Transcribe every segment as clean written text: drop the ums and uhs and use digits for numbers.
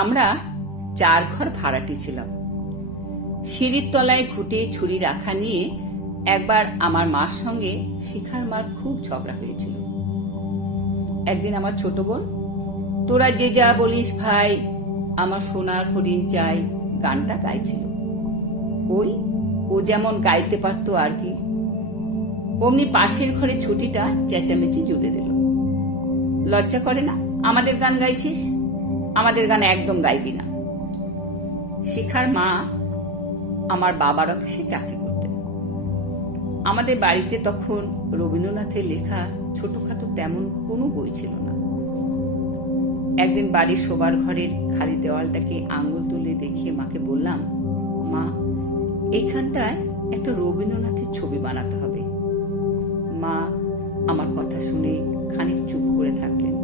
আমরা 4 ঘর ভাড়াটি ছিলাম। সিঁড়ির তলায় ঘুটে ছুরি রাখা নিয়ে একবার আমার মার সঙ্গে শিখার মার খুব ঝগড়া হয়েছিল। একদিন আমার ছোট বোন তোরা যে যা বলিস ভাই, আমার সোনার হরিণ চাই গানটা গাইছিল। ও যেমন গাইতে পারতো আর কি, অমনি পাশের ঘরে ছুটিটা চেঁচামেচি জুড়ে দিল। লজ্জা করে না? আমাদের গান গাইছিস, আমাদের গান একদম গাইবি না। শিখার মা আমার বাবার অফিসে চাকরি করতেন। আমাদের বাড়িতে তখন রবীন্দ্রনাথের লেখা ছোটখাটো তেমন কোনো বই ছিল না। একদিন বাড়ির শোবার ঘরের খালি দেওয়ালটাকে আঙুল তুলে দেখিয়ে মাকে বললাম, মা, এইখানটায় একটা রবীন্দ্রনাথের ছবি বানাতে হবে। মা আমার কথা শুনে খানিক চুপ করে থাকলেন।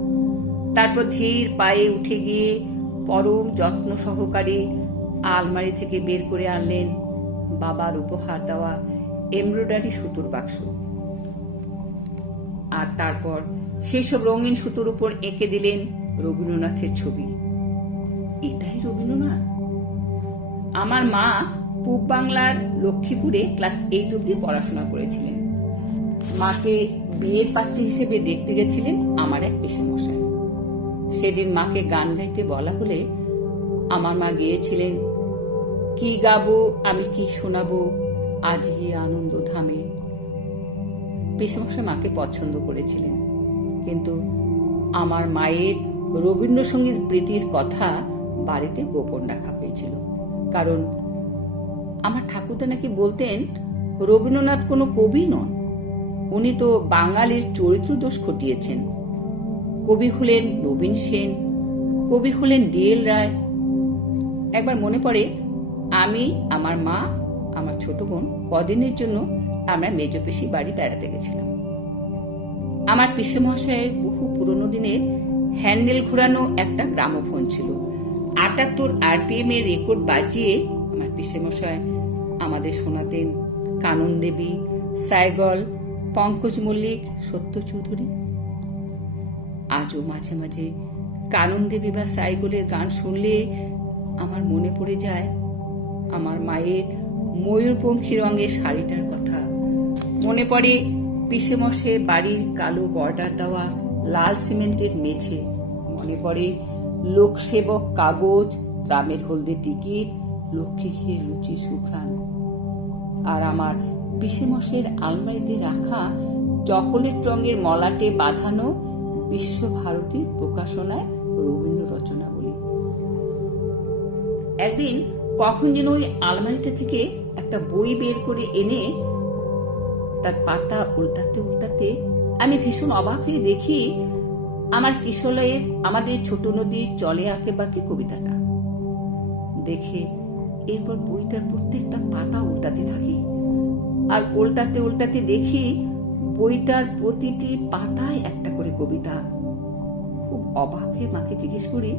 তারপর ধীর পায়ে উঠে গিয়ে পরম যত্ন সহকারে আলমারি থেকে বের করে আনলেন বাবার উপহার দেওয়া এমব্রয়ডারি সুতোর বাক্স। আর তারপর সেসব রঙিন সুতোর উপর এঁকে দিলেন রবীন্দ্রনাথের ছবি। এটাই রবীন্দ্রনাথ। আমার মা পূব বাংলার লক্ষ্মীপুরে ক্লাস 8 অব্দি পড়াশোনা করেছিলেন। মাকে বিয়ের পাত্রী হিসেবে দেখতে গেছিলেন আমার এক পিসেমশাই। সেদিন মাকে গান গাইতে বলা হলে আমার মা গেয়েছিলেন, কি গাবো আমি কি শোনাবো আজ আনন্দ ধামে। পিসেমশাই মাকে পছন্দ করেছিলেন, কিন্তু আমার মায়ের রবীন্দ্রসঙ্গীত প্রীতির কথা বাড়িতে গোপন রাখা হয়েছিল। কারণ আমার ঠাকুরদা নাকি বলতেন রবীন্দ্রনাথ কোনো কবি নন, উনি তো বাঙালির চরিত্র দোষ ঘটিয়েছেন। কবি হলেন নবীন সেন, কবি হলেন ডিএল রায়। একবার মনে পড়ে আমি, আমার মা, আমার ছোট বোন কদিনের জন্য আমরা মেজপিসি বাড়ি বেড়াতে গেছিলাম। আমার পিসেমশাইয়ের বহু পুরনো দিনের হ্যান্ডেল ঘোরানো একটা গ্রামোফোন ছিল। 78 RPM এর রেকর্ড বাজিয়ে আমার পিসেমশাই আমাদের শোনাতেন কানন দেবী, সাইগল, পঙ্কজ মল্লিক, সত্য চৌধুরী। আজও মাঝে মাঝে কানন দেবী বা সাইগলের গান শুনলে আমার মনে পড়ে যায় আমার মায়ের ময়ূরপঙ্খী রঙের শাড়িটার কথা। মনে পড়ে পিসেমশাইয়ের বাড়ির কালো বর্ডার দেওয়া লাল সিমেন্টের মেঝে। মনে পড়ে লোকসেবক কাগজ, গ্রামের হলদে টিকিট, লক্ষ্মী ঘির লুচি সুঘ্রাণ। আর আমার পিসেমশাইয়ের আলমারিতে রাখা চকোলেট রঙের মলাটে বাঁধানো বিশ্বভারতী প্রকাশনায় রবীন্দ্র রচনা বলি। একদিন কখন যেন ওই আলমারিটা থেকে একটা বই বের করে এনে তার পাতা উল্টাতে উল্টাতে আমি ভীষণ অবাক হয়ে দেখি আমার কিশোরের আমাদের ছোট নদী চলে আঁকে বাঁকে কবিতাটা। দেখে এরপর বইটার প্রত্যেকটা পাতা উল্টাতে থাকি, আর উল্টাতে উল্টাতে দেখি বইটার প্রতিটি পাতায় একটা করে কবিতা। খুব অবাক হয়ে মাকে জিজ্ঞেস করি,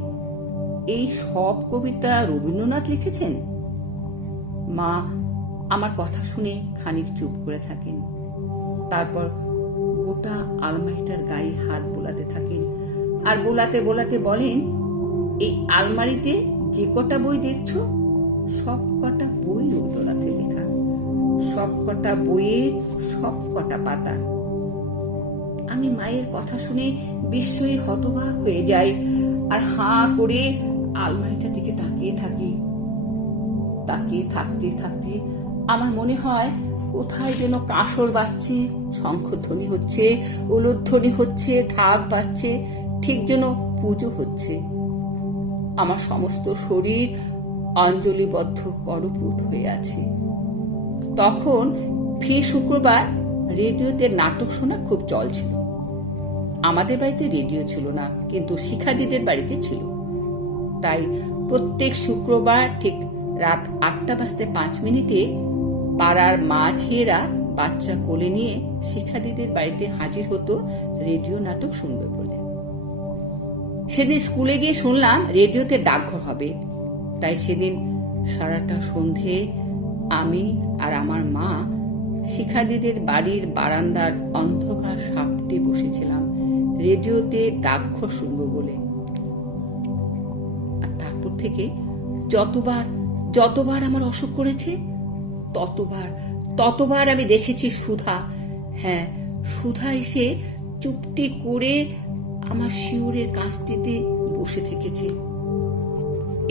এই সব কবিতা রবীন্দ্রনাথ লিখেছেন? মা আমার কথা শুনে খানিক চুপ করে থাকেন। তারপর গোটা আলমারিটার গায়ে হাত বোলাতে থাকেন, আর বোলাতে বোলাতে বলেন, এই আলমারিতে যে কটা বই দেখছো সব কটা বই রবীন্দ্রনাথের লেখা, সব কটা বইয়ের সব কটা পাতা। আমি মায়ের কথা শুনে বিস্ময়ে হতবাক হয়ে যাই, আর হাঁ করে আলমারিটার দিকে তাকিয়ে থাকি। তাকিয়ে থাকতে থাকতে আমার মনে হয় কোথায় যেন কাঁসর বাজছে, শঙ্খধ্বনি হচ্ছে, উলুধ্বনি হচ্ছে, ঢাক বাজছে, ঠিক যেন পুজো হচ্ছে। আমার সমস্ত শরীর অঞ্জলিবদ্ধ করপুট হয়ে আছে। তখন ফি শুক্রবার রেডিওতে নাটক শোনার খুব চল ছিল। আমাদের বাড়িতে রেডিও ছিল না, কিন্তু শিখাদিদের বাড়িতে ছিল। তাই প্রত্যেক শুক্রবার ঠিক রাত 8:05 পাড়ার মা ঝিয়েরা বাচ্চা কোলে নিয়ে শিখাদিদের বাড়িতে হাজির হতো রেডিও নাটক শুনবে বলে। সেদিন স্কুলে গিয়ে শুনলাম রেডিওতে ডাকঘর হবে। তাই সেদিন সারাটা সন্ধে আমি আর আমার মা শিখাদিদের বাড়ির বারান্দার অন্ধকার সাপটে বসেছিলাম রেডিওতে ডাকঘর শুনবো বলে। আর তারপর থেকে যতবার আমার অসুখ করেছে ততবার আমি দেখেছি সুধা, হ্যাঁ সুধা এসে চুপটি করে আমার শিউরের কাছটিতে বসে থেকেছে।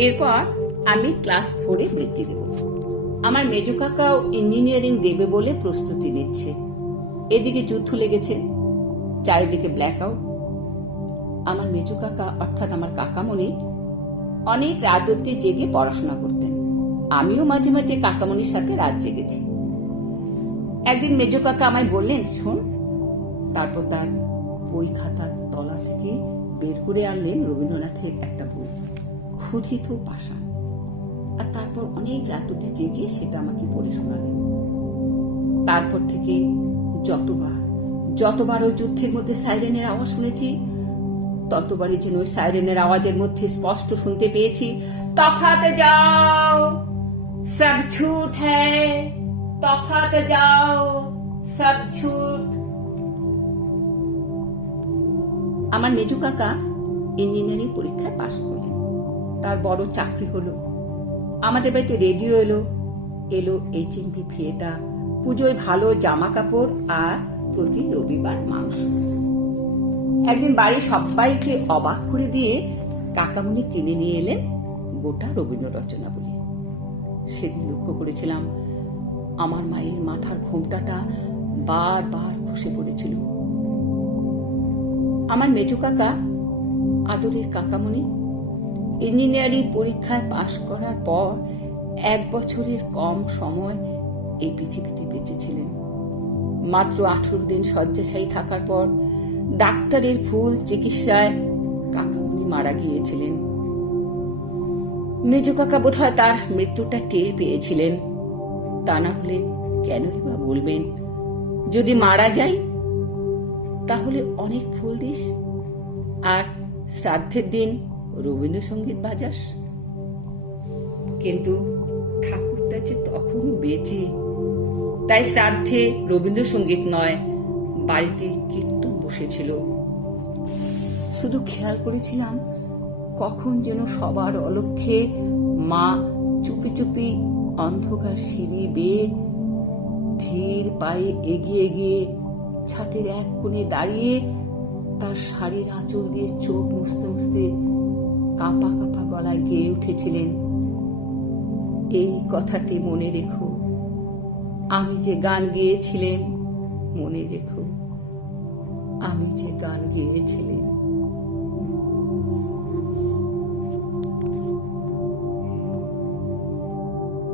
এরপর আমি ক্লাস 4-এ বৃত্তি দেব। আমার মেজো কাকাও ইঞ্জিনিয়ারিং দেবে বলে প্রস্তুতি নিচ্ছে। এদিকে যুদ্ধ লেগেছে, চারিদিকে ব্ল্যাক আউট। আমার মেজো কাকা অর্থাৎ আমার কাকামণি অনেক রাত অব্দি জেগে পড়াশোনা করতেন। আমিও মাঝে মাঝে কাকামণির সাথে রাত জেগেছি। একদিন মেজো কাকা আমায় বললেন, শোন। তারপর তার বই খাতার তলা থেকে বের করে আনলেন রবীন্দ্রনাথের একটা বই, ক্ষুধিত পাষাণ। আর তারপর অনেক রাত অব্দি জেগে সেটা আমাকে পড়ে শোনালেন। তারপর থেকে যতবার ওই যুদ্ধের মধ্যে সাইরেনের আওয়াজ শুনেছি, ততবারই যেন ওই সাইরেনের আওয়াজের মধ্যে স্পষ্ট শুনতে পেয়েছি, তফাত যাও সব ঝুট হ্যায়, তফাত যাও সব ঝুট। আমার মেজো কাকা ইঞ্জিনিয়ারিং পরীক্ষায় পাশ করলেন, তার বড় চাকরি হলো। আমাদের বাড়িতে রেডিও এলো HMV থিয়েটার, পুজোয় ভালো জামা কাপড় আর প্রতি রবিবার মাংস। একদিন বাড়ির সবাইকে অবাক করে দিয়ে কাকামণি কিনে নিয়ে এলেন গোটা রবীন্দ্র রচনাবলী। সেদিন লক্ষ্য করেছিলাম আমার মায়ের মাথার ঘোমটাটা বারবার খসে পড়েছিল। আমার মেজো কাকা, আদরের কাকামণি, ইঞ্জিনিয়ারিং পরীক্ষায় পাশ করার পর 1 বছরের কম সময় এই পৃথিবীতে বেঁচেছিলেন। মাত্র 18 দিন শয্যাশায়ী থাকার পর ডাক্তারের ভুল চিকিৎসায় কাকামণি মারা গিয়েছিলেন। মেজো কাকা বোধহয় তার মৃত্যুটা টের পেয়েছিলেন। তা না হলে কেনই বা বলবেন, যদি মারা যাই তাহলে অনেক ফুল দিস আর শ্রাদ্ধের দিন রবীন্দ্রসঙ্গীত বাজাস। কিন্তু ঠাকুরটা যে তখনও বেঁচে, তাই শ্রাদ্ধে রবীন্দ্রসঙ্গীত নয়, বাড়িতে কীর্তন বসেছিল। শুধু খেয়াল করেছিলাম কখন যেন সবার অলক্ষ্যে মা চুপি চুপি অন্ধকার সিঁড়ি বেয়ে ধীর পায়ে এগিয়ে গিয়ে ছাদের এক কোণে দাঁড়িয়ে তার শাড়ির আঁচল দিয়ে চোখ মুছতে মুছতে কাঁপা কাঁপা গলায় গেয়ে উঠেছিলেন, এই কথাটি মনে রেখো, আমি যে গান গেয়েছিলেন, মনে রেখো, আমি যে গান গেয়েছিলেন।